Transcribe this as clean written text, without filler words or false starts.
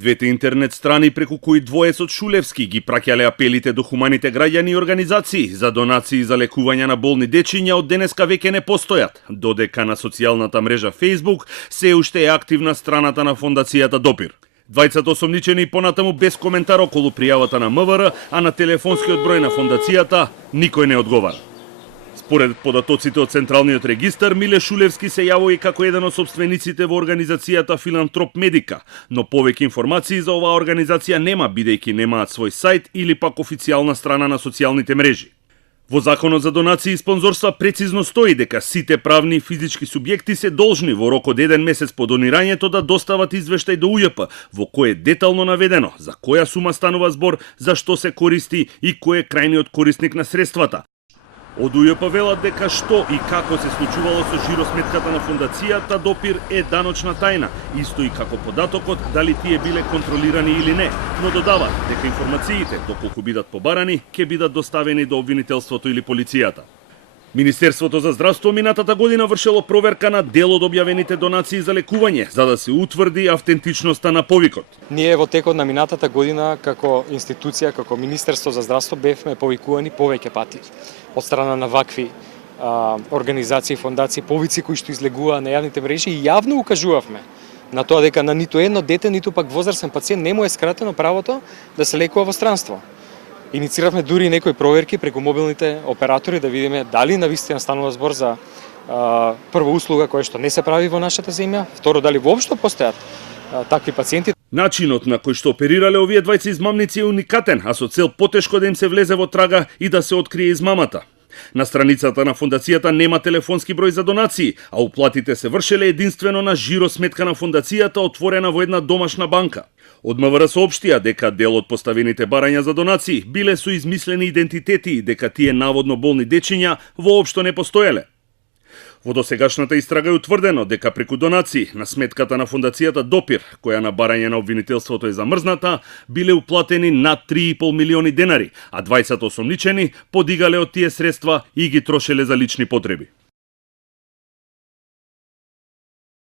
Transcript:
Двете интернет страни преку кои двоецот Шулевски ги праќале апелите до хуманите граѓани и организации за донации за лекување на болни дечиња од денеска веќе не постојат, додека на социјалната мрежа Facebook се уште е активна страната на фондацијата Допир. Двајцата осомничени понатаму без коментар околу пријавата на МВР, а на телефонскиот број на фондацијата никој не одговара. Според податоците од Централниот регистар, Миле Шулевски се јавува и како еден од собствениците во организацијата Филантроп Медика, но повеќе информации за оваа организација нема, бидејќи немаат свој сајт или пак официјална страна на социјалните мрежи. Во Законот за донации и спонзорства прецизно стои дека сите правни и физички субјекти се должни во рок од 1 месец по донирањето да достават извештај до УЈП, во кој е детално наведено за која сума станува збор, за што се користи и кој е крајниот корисник на средствата. Од УЈП велат дека што и како се случувало со жиросметката на фондацијата Допир е даночна тајна, исто и како податокот дали тие биле контролирани или не, но додаваат дека информациите, доколку бидат побарани, ќе бидат доставени до обвинителството или полицијата. Министерството за здравство минатата година вршело проверка на дел од објавените донации за лекување, за да се утврди автентичноста на повикот. Ние во текот на минатата година како институција, како Министерство за здравство бевме повикувани повеќе пати од страна на вакви организации, фондации, повици кои што излегуваа на јавните мрежи и јавно укажувавме на тоа дека на ниту едно дете, ниту пак возрастен пациент не му е скратено правото да се лекува во странство. Инициравме дури и некои проверки преку мобилните оператори да видиме дали навистина станува збор за прво услуга која што не се прави во нашата земја, второ дали воопшто постојат такви пациенти. Начинот на кој што оперирале овие двајца измамници е уникатен, а со цел потешко да им се влезе во трага и да се открие измамата. На страницата на фондацијата нема телефонски број за донации, а уплатите се вршеле единствено на жиросметка на фондацијата отворена во една домашна банка. Од МВР соопштија дека дел од поставените барања за донации биле со измислени идентитети и дека тие наводно болни дечиња воопшто не постоеле. Во досегашната истрага е утврдено дека преку донации на сметката на фондацијата Допир, која на барање на обвинителството е замрзната, биле уплатени над 3,5 милиони денари, а двајцата осомничени подигале од тие средства и ги трошеле за лични потреби.